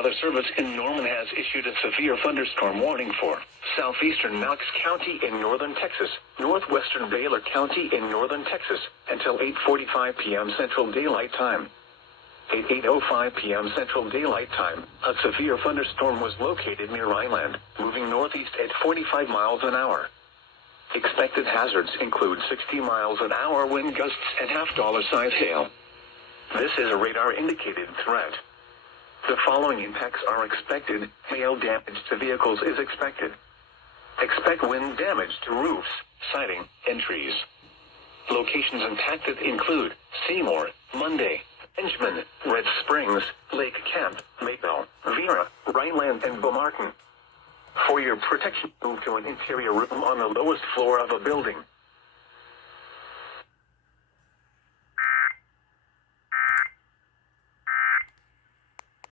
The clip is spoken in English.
Weather Service in Norman has issued a severe thunderstorm warning for southeastern Knox County in northern Texas, northwestern Baylor County in northern Texas, until 8:45 p.m. Central Daylight Time. At 8:05 p.m. Central Daylight Time, a severe thunderstorm was located near Rhineland, moving northeast at 45 miles an hour. Expected hazards include 60 miles an hour wind gusts and half-dollar-size hail. This is a radar-indicated threat. The following impacts are expected. Hail damage to vehicles is expected. Expect wind damage to roofs, siding, and trees. Locations impacted include Seymour, Monday, Benjamin, Red Springs, Lake Camp, Maybell, Vera, Rhineland, and Beaumartin. For your protection, move to an interior room on the lowest floor of a building.